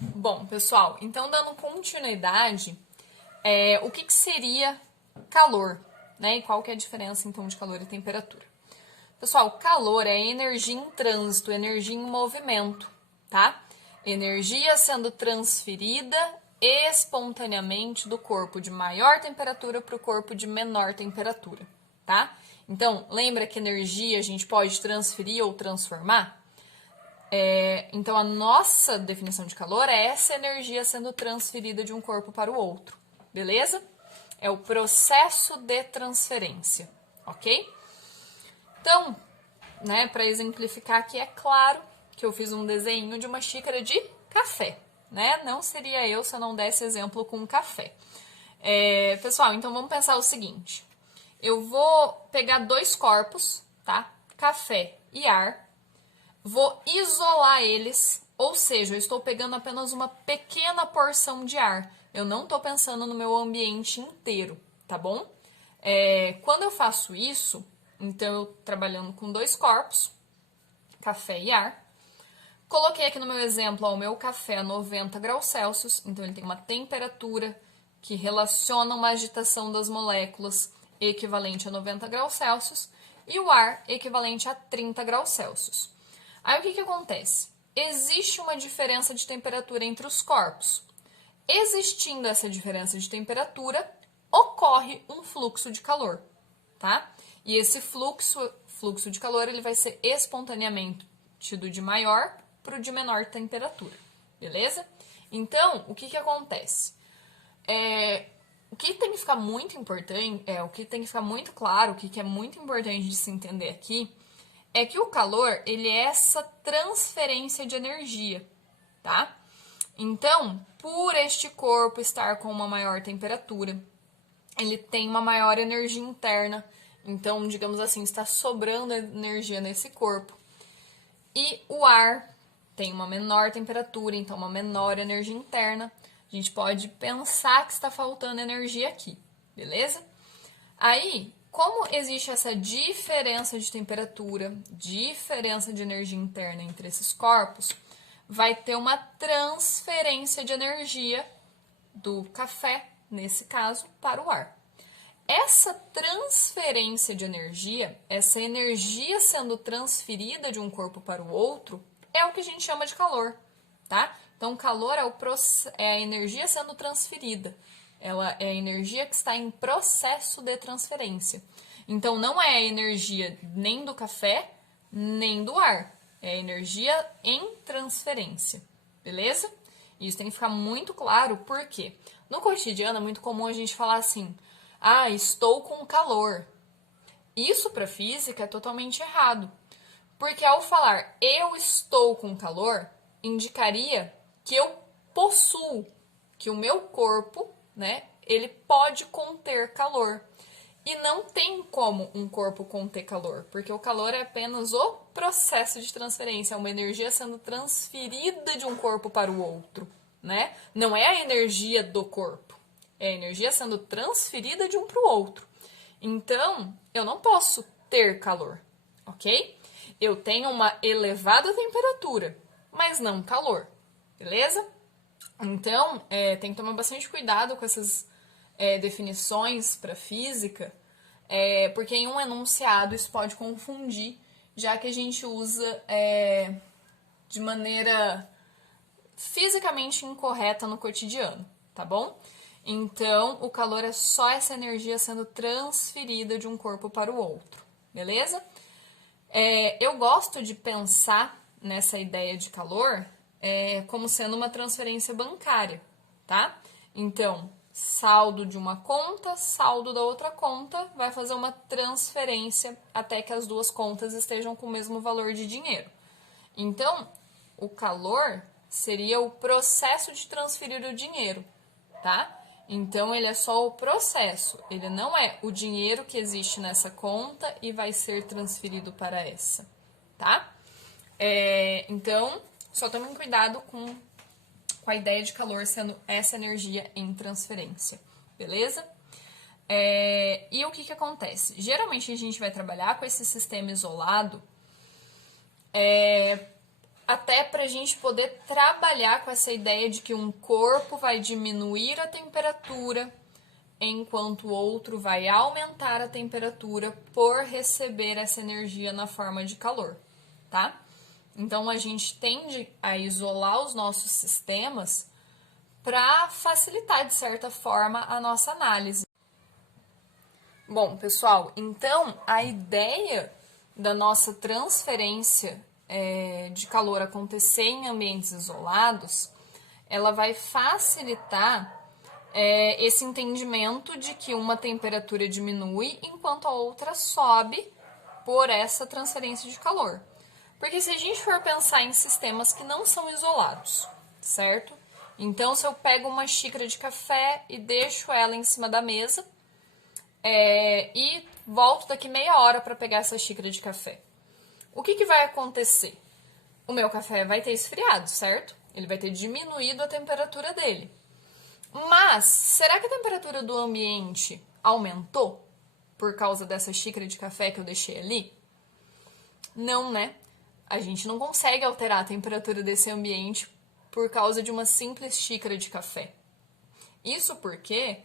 Bom, pessoal, então dando continuidade, o que seria calor, né? E qual que é a diferença, então, de calor e temperatura? Pessoal, calor é energia em trânsito, energia em movimento, tá? Energia sendo transferida espontaneamente do corpo de maior temperatura para o corpo de menor temperatura, tá? Então, lembra que energia a gente pode transferir ou transformar? Então, a nossa definição de calor é essa energia sendo transferida de um corpo para o outro, beleza? É o processo de transferência, ok? Então, né, para exemplificar aqui, é claro que eu fiz um desenho de uma xícara de café, né? Não seria eu se eu não desse exemplo com café. Pessoal, então vamos pensar o seguinte. Eu vou pegar dois corpos, tá? Café e ar. Vou isolar eles, ou seja, eu estou pegando apenas uma pequena porção de ar. Eu não estou pensando no meu ambiente inteiro, tá bom? Quando eu faço isso, então eu trabalhando com dois corpos, café e ar, coloquei aqui no meu exemplo o meu café a 90 graus Celsius, então ele tem uma temperatura que relaciona uma agitação das moléculas equivalente a 90 graus Celsius e o ar equivalente a 30 graus Celsius. Aí o que acontece? Existe uma diferença de temperatura entre os corpos. Existindo essa diferença de temperatura, ocorre um fluxo de calor, tá? E esse fluxo de calor, ele vai ser espontaneamente do de maior para o de menor temperatura, beleza? Então, o que acontece? O que tem que ficar muito importante, o que tem que ficar muito claro, o que é muito importante de se entender aqui, é que o calor, ele é essa transferência de energia, tá? Então, por este corpo estar com uma maior temperatura, ele tem uma maior energia interna. Então, digamos assim, está sobrando energia nesse corpo. E o ar tem uma menor temperatura, então uma menor energia interna. A gente pode pensar que está faltando energia aqui, beleza? Aí, como existe essa diferença de temperatura, diferença de energia interna entre esses corpos, vai ter uma transferência de energia do café, nesse caso, para o ar. Essa transferência de energia, essa energia sendo transferida de um corpo para o outro, é o que a gente chama de calor, tá? Então, calor é a energia sendo transferida. Ela é a energia que está em processo de transferência. Então, não é a energia nem do café, nem do ar. É a energia em transferência, beleza? Isso tem que ficar muito claro, porque no cotidiano é muito comum a gente falar assim, estou com calor. Isso para física é totalmente errado, porque ao falar eu estou com calor, indicaria que eu possuo, que o meu corpo, né, ele pode conter calor. E não tem como um corpo conter calor, porque o calor é apenas o processo de transferência, é uma energia sendo transferida de um corpo para o outro, né? Não é a energia do corpo, é a energia sendo transferida de um para o outro. Então, eu não posso ter calor, ok? Eu tenho uma elevada temperatura, mas não calor, beleza? Então, tem que tomar bastante cuidado com essas definições para física, porque em um enunciado isso pode confundir, já que a gente usa de maneira fisicamente incorreta no cotidiano, tá bom? Então, o calor é só essa energia sendo transferida de um corpo para o outro, beleza? Eu gosto de pensar nessa ideia de calor como sendo uma transferência bancária, tá? Então, saldo de uma conta, saldo da outra conta, vai fazer uma transferência até que as duas contas estejam com o mesmo valor de dinheiro. Então, o calor seria o processo de transferir o dinheiro, tá? Então, ele é só o processo, ele não é o dinheiro que existe nessa conta e vai ser transferido para essa, tá? Então, só tomem cuidado com a ideia de calor sendo essa energia em transferência, beleza? E o que acontece? Geralmente a gente vai trabalhar com esse sistema isolado até para a gente poder trabalhar com essa ideia de que um corpo vai diminuir a temperatura, enquanto o outro vai aumentar a temperatura por receber essa energia na forma de calor, tá? Então, a gente tende a isolar os nossos sistemas para facilitar, de certa forma, a nossa análise. Bom, pessoal, então a ideia da nossa transferência de calor acontecer em ambientes isolados, ela vai facilitar esse entendimento de que uma temperatura diminui enquanto a outra sobe por essa transferência de calor. Porque se a gente for pensar em sistemas que não são isolados, certo? Então, se eu pego uma xícara de café e deixo ela em cima da mesa e volto daqui meia hora para pegar essa xícara de café, o que vai acontecer? O meu café vai ter esfriado, certo? Ele vai ter diminuído a temperatura dele. Mas, será que a temperatura do ambiente aumentou por causa dessa xícara de café que eu deixei ali? Não, né? A gente não consegue alterar a temperatura desse ambiente por causa de uma simples xícara de café. Isso porque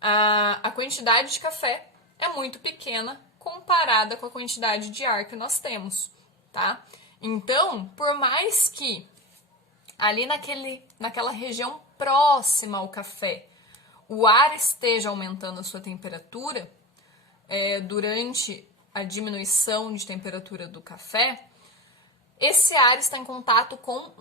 a quantidade de café é muito pequena comparada com a quantidade de ar que nós temos, tá? Então, por mais que ali naquela região próxima ao café o ar esteja aumentando a sua temperatura durante a diminuição de temperatura do café, esse ar está em contato com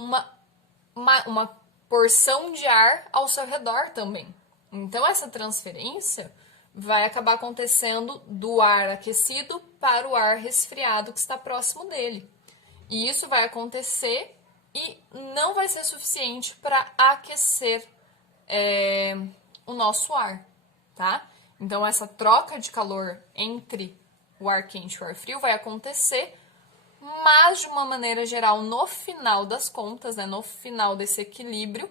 uma porção de ar ao seu redor também. Então, essa transferência vai acabar acontecendo do ar aquecido para o ar resfriado que está próximo dele. E isso vai acontecer e não vai ser suficiente para aquecer o nosso ar, tá? Então, essa troca de calor entre o ar quente e o ar frio vai acontecer, mas de uma maneira geral, no final das contas, né, no final desse equilíbrio,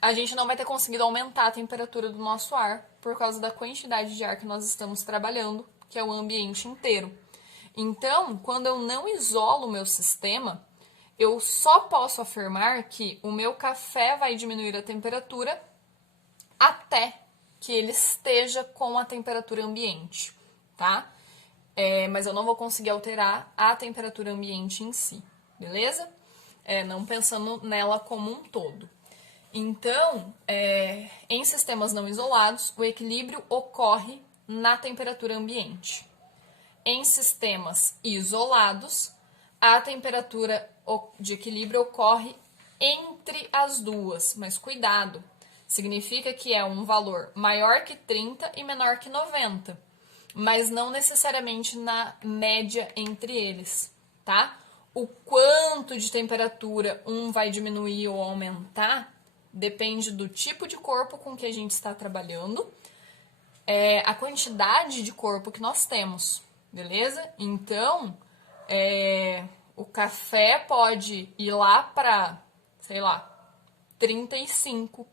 a gente não vai ter conseguido aumentar a temperatura do nosso ar por causa da quantidade de ar que nós estamos trabalhando, que é o ambiente inteiro. Então, quando eu não isolo o meu sistema, eu só posso afirmar que o meu café vai diminuir a temperatura até que ele esteja com a temperatura ambiente, tá? Mas eu não vou conseguir alterar a temperatura ambiente em si, beleza? Não pensando nela como um todo. Então, em sistemas não isolados, o equilíbrio ocorre na temperatura ambiente. Em sistemas isolados, a temperatura de equilíbrio ocorre entre as duas, mas cuidado, significa que é um valor maior que 30 e menor que 90, mas não necessariamente na média entre eles, tá? O quanto de temperatura um vai diminuir ou aumentar depende do tipo de corpo com que a gente está trabalhando, a quantidade de corpo que nós temos, beleza? Então, o café pode ir lá para, sei lá, 35,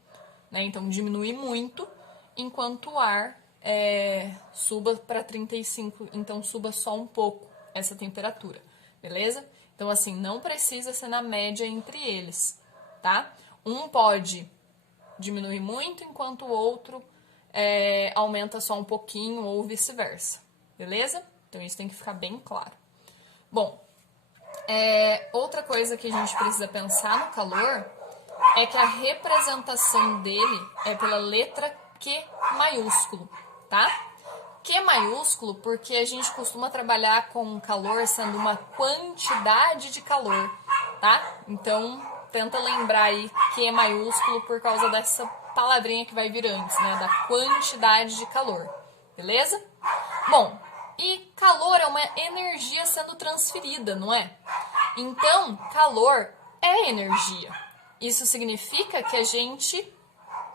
né? Então, diminui muito, enquanto o ar suba para 35, então suba só um pouco essa temperatura, beleza? Então, assim, não precisa ser na média entre eles, tá? Um pode diminuir muito, enquanto o outro aumenta só um pouquinho ou vice-versa, beleza? Então, isso tem que ficar bem claro. Bom, outra coisa que a gente precisa pensar no calor é que a representação dele é pela letra Q maiúsculo, tá? Q maiúsculo porque a gente costuma trabalhar com calor sendo uma quantidade de calor, tá? Então, tenta lembrar aí Q maiúsculo por causa dessa palavrinha que vai vir antes, né? Da quantidade de calor, beleza? Bom, e calor é uma energia sendo transferida, não é? Então, calor é energia. Isso significa que a gente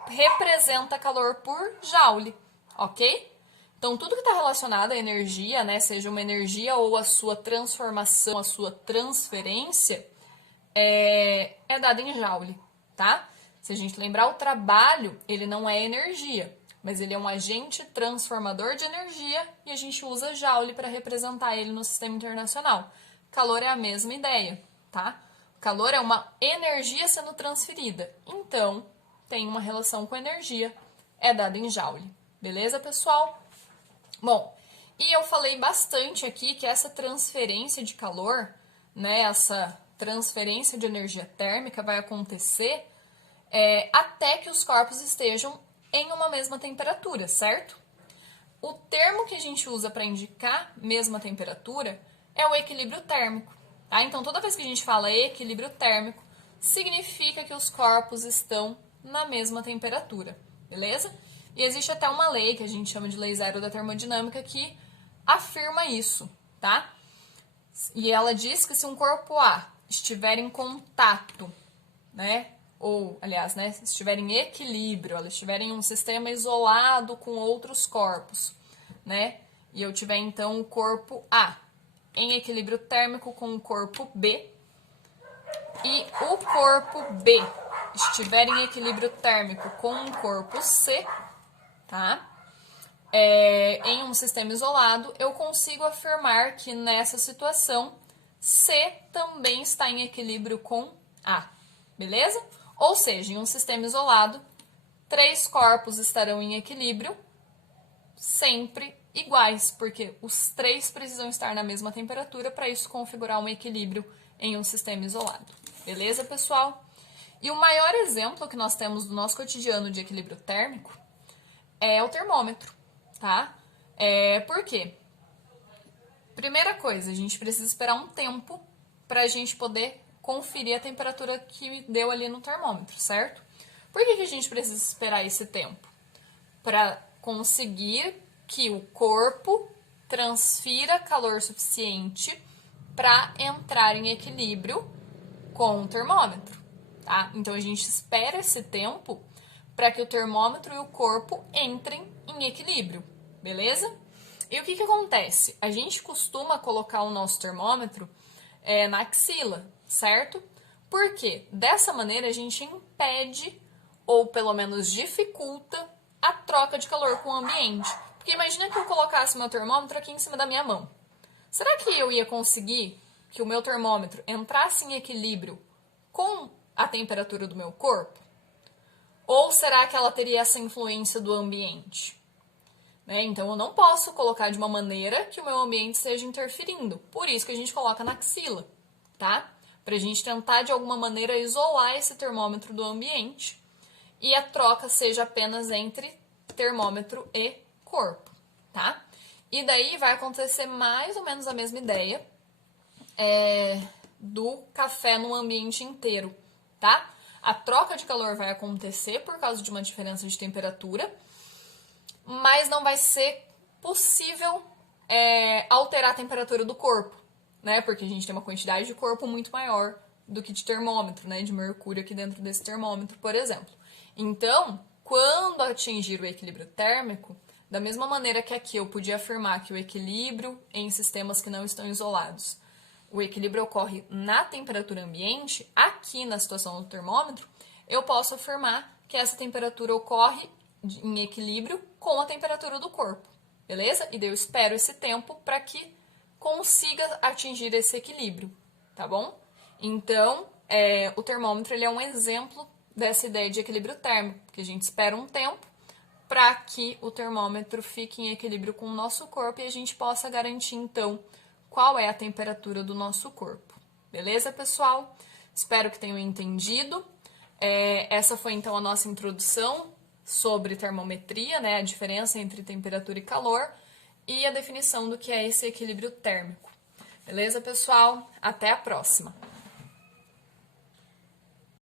representa calor por joule, ok? Então, tudo que está relacionado à energia, né, seja uma energia ou a sua transformação, a sua transferência, é dado em joule, tá? Se a gente lembrar, o trabalho, ele não é energia, mas ele é um agente transformador de energia e a gente usa joule para representar ele no sistema internacional. Calor é a mesma ideia, tá? Calor é uma energia sendo transferida, então tem uma relação com energia, é dada em joule. Beleza, pessoal? Bom, e eu falei bastante aqui que essa transferência de calor, né, essa transferência de energia térmica vai acontecer até que os corpos estejam em uma mesma temperatura, certo? O termo que a gente usa para indicar mesma temperatura é o equilíbrio térmico, tá? Então, toda vez que a gente fala equilíbrio térmico, significa que os corpos estão na mesma temperatura, beleza? E existe até uma lei, que a gente chama de lei zero da termodinâmica, que afirma isso, tá? E ela diz que se um corpo A estiver em contato, né, ou, aliás, né, se estiver em equilíbrio, ela estiver em um sistema isolado com outros corpos, né, e eu tiver, então, o corpo A em equilíbrio térmico com o corpo B, e o corpo B estiver em equilíbrio térmico com o corpo C, tá? Em um sistema isolado, eu consigo afirmar que nessa situação, C também está em equilíbrio com A, beleza? Ou seja, em um sistema isolado, 3 corpos estarão em equilíbrio, sempre iguais, porque os 3 precisam estar na mesma temperatura para isso configurar um equilíbrio em um sistema isolado. Beleza, pessoal? E o maior exemplo que nós temos do nosso cotidiano de equilíbrio térmico é o termômetro, tá? Por quê? Primeira coisa, a gente precisa esperar um tempo para a gente poder conferir a temperatura que deu ali no termômetro, certo? Por que a gente precisa esperar esse tempo? Para conseguir que o corpo transfira calor suficiente para entrar em equilíbrio com o termômetro, tá? Então, a gente espera esse tempo para que o termômetro e o corpo entrem em equilíbrio, beleza? E o que acontece? A gente costuma colocar o nosso termômetro na axila, certo? Porque dessa maneira a gente impede, ou pelo menos dificulta, a troca de calor com o ambiente. Porque imagina que eu colocasse meu termômetro aqui em cima da minha mão. Será que eu ia conseguir que o meu termômetro entrasse em equilíbrio com a temperatura do meu corpo? Ou será que ela teria essa influência do ambiente? Então, eu não posso colocar de uma maneira que o meu ambiente esteja interferindo. Por isso que a gente coloca na axila, tá? Pra gente tentar, de alguma maneira, isolar esse termômetro do ambiente e a troca seja apenas entre termômetro e corpo, tá? E daí vai acontecer mais ou menos a mesma ideia do café no ambiente inteiro, tá? A troca de calor vai acontecer por causa de uma diferença de temperatura, mas não vai ser possível alterar a temperatura do corpo, né? Porque a gente tem uma quantidade de corpo muito maior do que de termômetro, né? De mercúrio aqui dentro desse termômetro, por exemplo. Então, quando atingir o equilíbrio térmico, da mesma maneira que aqui eu podia afirmar que o equilíbrio em sistemas que não estão isolados, o equilíbrio ocorre na temperatura ambiente, aqui na situação do termômetro, eu posso afirmar que essa temperatura ocorre em equilíbrio com a temperatura do corpo, beleza? E daí eu espero esse tempo para que consiga atingir esse equilíbrio, tá bom? Então, o termômetro ele é um exemplo dessa ideia de equilíbrio térmico, que a gente espera um tempo para que o termômetro fique em equilíbrio com o nosso corpo e a gente possa garantir, então, qual é a temperatura do nosso corpo. Beleza, pessoal? Espero que tenham entendido. Essa foi, então, a nossa introdução sobre termometria, né? A diferença entre temperatura e calor e a definição do que é esse equilíbrio térmico. Beleza, pessoal? Até a próxima!